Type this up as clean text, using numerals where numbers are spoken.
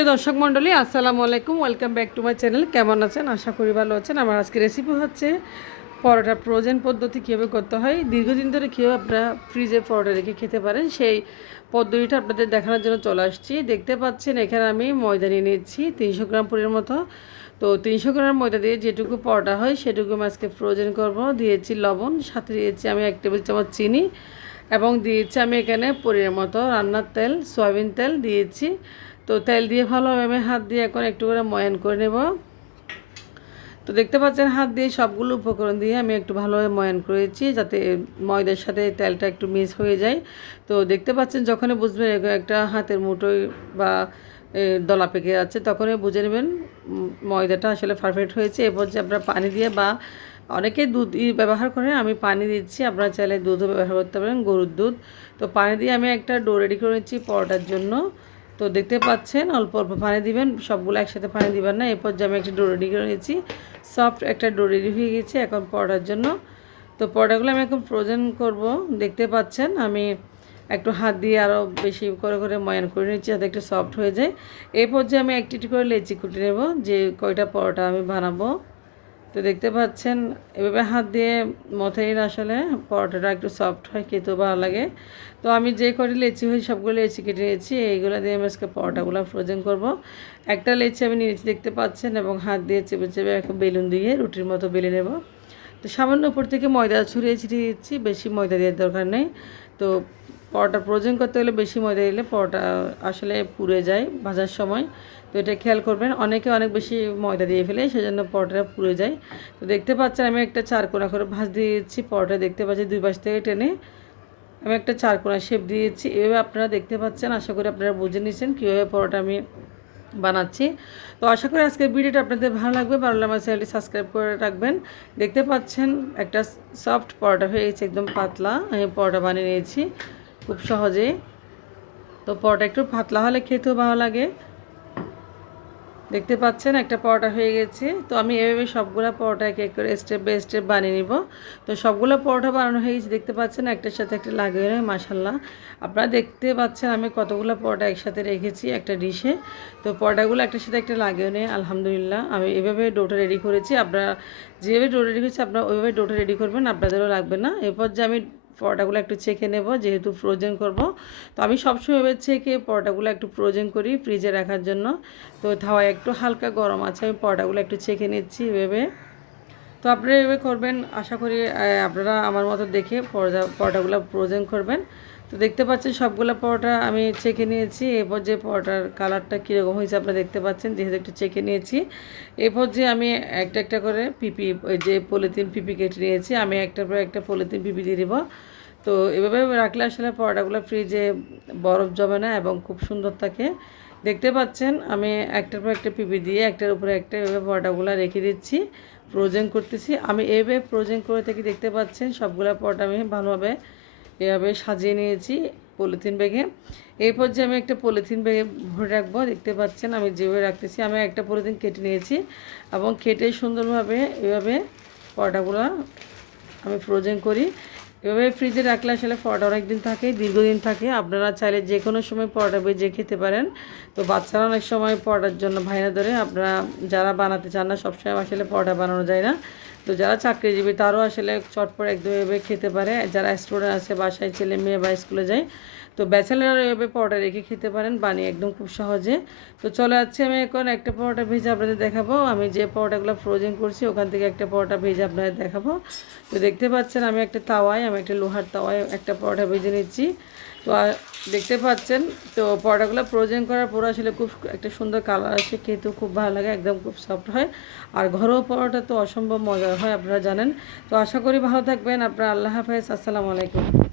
সুপ্রিয় দর্শক মণ্ডলী, আসসালামু আলাইকুম। Welcome back to my channel. কেমন আছেন? আশা করি ভালো আছেন। আমার আজকে রেসিপি হচ্ছে পরোটা ফ্রোজেন পদ্ধতি কীভাবে করতে হয়, দীর্ঘদিন ধরে কীভাবে আপনারা ফ্রিজে পরোটা রেখে খেতে পারেন, সেই পদ্ধতিটা আপনাদের দেখানোর জন্য চলে আসছি। দেখতে পাচ্ছেন এখানে আমি ময়দা নিয়ে নিচ্ছি 300 গ্রাম পরিমাণ মতো। তো 300 গ্রাম ময়দা দিয়ে যেটুকু পরোটা হয় সেটুকু আমি আজকে ফ্রোজেন করব। দিয়েছি লবণ, সাথে দিয়েছি আমি 1 টেবিল চামচ চিনি, এবং দিয়েছি আমি এখানে পরিমাণ মতো রান্নার তেল, সয়াবিন তেল দিয়েছি। তো তেল দিয়ে ভালোভাবে আমি হাত দিয়ে এখন একটু করে ময়ান করে নেব। তো দেখতে পাচ্ছেন হাত দিয়ে সবগুলো উপকরণ দিয়ে আমি একটু ভালোভাবে ময়ান করেছি, যাতে ময়দার সাথে তেলটা একটু মিক্স হয়ে যায়। তো দেখতে পাচ্ছেন যখনই বুঝবেন একটা হাতের মুঠোয় বা দলা পেকে যাচ্ছে, তখনই বুঝে নেবেন ময়দাটা আসলে পারফেক্ট হয়েছে। এরপর যে আপনারা পানি দিয়ে বা অনেকেই দুধ ব্যবহার করেন, আমি পানি দিচ্ছি। আপনারা চাইলে দুধও ব্যবহার করতে পারেন, গরুর দুধ। তো পানি দিয়ে আমি একটা ডো রেডি করে নিচ্ছি পরোটার জন্য। তো দেখতে পাচ্ছেন অল্প অল্প পানি দিবেন, সবগুলো একসাথে পানি দিবেন না। এরপর যে আমি একটা ডো রেডি করে নিয়েছি, সফট একটা ডো রেডি হয়ে গেছে এখন পরোটার জন্য। তো পরোটাগুলো আমি এখন ফ্রোজেন করব। দেখতে পাচ্ছেন আমি একটু হাত দিয়ে আরও বেশি করে করে ময়ান করে নিচ্ছি, যাতে একটু সফট হয়ে যায়। এরপর যে আমি একটি করে লেচি কুটে নেব, যে কয়টা পরোটা আমি বানাবো। তো দেখতে পাচ্ছেন এভাবে হাত দিয়ে মথেই আসলে পরোটাটা একটু সফট হয়, খেতেও ভালো লাগে। তো আমি যে কটি লেচি হই সবগুলো লেচি কেটে নিয়েছি, এইগুলো দিয়ে আমি আজকে পরোটাগুলো ফ্রোজেন করব। একটা লেচি আমি নিয়েছি দেখতে পাচ্ছেন, এবং হাত দিয়ে চেপে চেপে একটা বেলুন দিয়ে রুটির মতো বেলে নেব। তো সামান্য উপর থেকে ময়দা ছড়িয়ে ছিটিয়ে দিচ্ছি, বেশি ময়দা দেওয়ার দরকার নেই। তো পরোটা ফ্রোজেন করতে হলে বেশি ময়দা দিলে পরোটা আসলে পুড়ে যায় ভাজার সময়। তো এটা খেয়াল করবেন, অনেকে অনেক বেশি ময়দা দিয়ে ফেলে, সেজন্য পরোটাটা পুড়ে যায়। তো দেখতে পাচ্ছেন আমি একটা চারকোনা করে ভাঁজ দিয়েছি পরোটা, দেখতে পাচ্ছি দুই পাশ থেকে টেনে আমি একটা চারকোনা শেপ দিয়েছি। এভাবে আপনারা দেখতে পাচ্ছেন, আশা করি আপনারা বুঝে নিয়েছেন কীভাবে পরোটা আমি বানাচ্ছি। তো আশা করি আজকের ভিডিওটা আপনাদের ভালো লাগবে। ভালো লাগলে আমার চ্যানেলটি সাবস্ক্রাইব করে রাখবেন। দেখতে পাচ্ছেন একটা সফট পরোটা হয়ে গেছে, একদম পাতলা আমি পরোটা বানিয়ে নিয়েছি খুব সহজে। তো পরোটা একটু পাতলা হলে খেতেও ভালো লাগে। দেখতে পাচ্ছেন একটা পরোটা হয়ে গেছে। তো আমি এভাবে সবগুলো পরোটা এক এক করে স্টেপ বাই স্টেপ বানিয়ে নিব। তো সবগুলো পরোটা বানানো হয়ে গেছে, দেখতে পাচ্ছেন একটার সাথে একটা লাগিয়ে নেয়। মাশাল্লাহ, আপনারা দেখতে পাচ্ছেন আমি কতগুলো পরোটা একসাথে রেখেছি একটা ডিশে। তো পরোটাগুলো একটার সাথে একটা লাগিয়ে নেয়। আলহামদুলিল্লাহ, আমি এভাবে ডোটা রেডি করেছি। আপনারা যেভাবে ডো রেডি করেছি আপনারা ওইভাবে ডোটা রেডি করবেন, আপনাদেরও লাগবে না। এরপর যে আমি পরোটাগুলো একটু ছেঁকে নেব, যেহেতু ফ্রোজেন করব। তো আমি সবসময় এভাবে ছেঁকে পরোটাগুলো একটু ফ্রোজেন করি ফ্রিজে রাখার জন্য। তো তাওয়ায় একটু হালকা গরম আছে, আমি পরোটাগুলো একটু ছেঁকে নিচ্ছি এভাবে। তো আপনারা এভাবে করবেন, আশা করি আপনারা আমার মতো দেখে পরোটাগুলো ফ্রোজেন করবেন। তো দেখতে পাচ্ছেন সবগুলো পরোটা আমি ছেঁকে নিয়েছি। এরপর যে পরোটার কালারটা কীরকম হয়েছে আপনারা দেখতে পাচ্ছেন, যেহেতু একটু ছেঁকে নিয়েছি। এরপর যে আমি একটা একটা করে পিপি, ওই যে পলিথিন পিপি কেটে নিয়েছি, আমি একটার পর একটা পলিথিন পিপি দিয়ে দেবো। তো এভাবে রাখলে আসলে পরোটাগুলো ফ্রিজে বরফ জমে না এবং খুব সুন্দর থাকে। দেখতে পাচ্ছেন আমি একটার পর একটা পিপি দিয়ে একটার উপরে একটা এভাবে পরোটাগুলো রেখে দিচ্ছি, ফ্রোজেন করতেছি। আমি এভাবে ফ্রোজেন করে থাকি, দেখতে পাচ্ছেন সবগুলো পরোটা আমি ভালোভাবে এভাবে সাজিয়ে নিয়েছি পলিথিন ব্যাগে। এরপর যে আমি একটা পলিথিন ব্যাগে ভরে রাখবো, দেখতে পাচ্ছেন আমি যেভাবে রাখতেছি। আমি একটা পলিথিন কেটে নিয়েছি এবং কেটে সুন্দরভাবে এভাবে পরোটাগুলো আমি ফ্রোজেন করি। এভাবে ফ্রিজে রাখলে আসলে পরোটা অনেক দিন থাকে, দীর্ঘদিন থাকে। আপনারা চাইলে যে কোনো সময় পরোটা ভেজে খেতে পারেন। তো বাচ্চারা অনেক সময় পরোটার জন্য ভাইনা ধরে, আপনারা যারা বানাতে চান না, সবসময় আসলে পরোটা বানানো যায় না। তো যারা চাকরিজীবী তারাও আসলে চটপট একদম এভাবে খেতে পারে। যারা স্টুডেন্ট আছে, বাসায় ছেলে মেয়ে বা স্কুলে যায়, তো ব্যাচেলাররা এভাবে পরোটা রেখে খেতে পারেন বানিয়ে একদম খুব সহজে। তো চলে যাচ্ছে আমি এখন একটা পরোটা ভেজে আপনাদের দেখাবো। আমি যে পরোটাগুলো ফ্রোজেন করছি ওখান থেকে একটা পরোটা ভেজে আপনাদের দেখাবো। তো দেখতে পাচ্ছেন আমি একটা তাওয়ায়, আমি একটা লোহার তাওয়ায় একটা পরোটা ভেজে নিচ্ছি। তো দেখতে পাচ্ছেন, তো পরোটাগুলো ফ্রোজেন করার পর আসলে খুব একটা সুন্দর কালার আসে, খেতেও খুব ভালো লাগে, একদম খুব সফট হয়। আর ঘরোয়া পরোটা তো অসম্ভব মজার হয়, আপনারা জানেন। তো আশা করি ভালো থাকবেন আপনারা। আল্লাহ হাফেজ, আসসালামু আলাইকুম।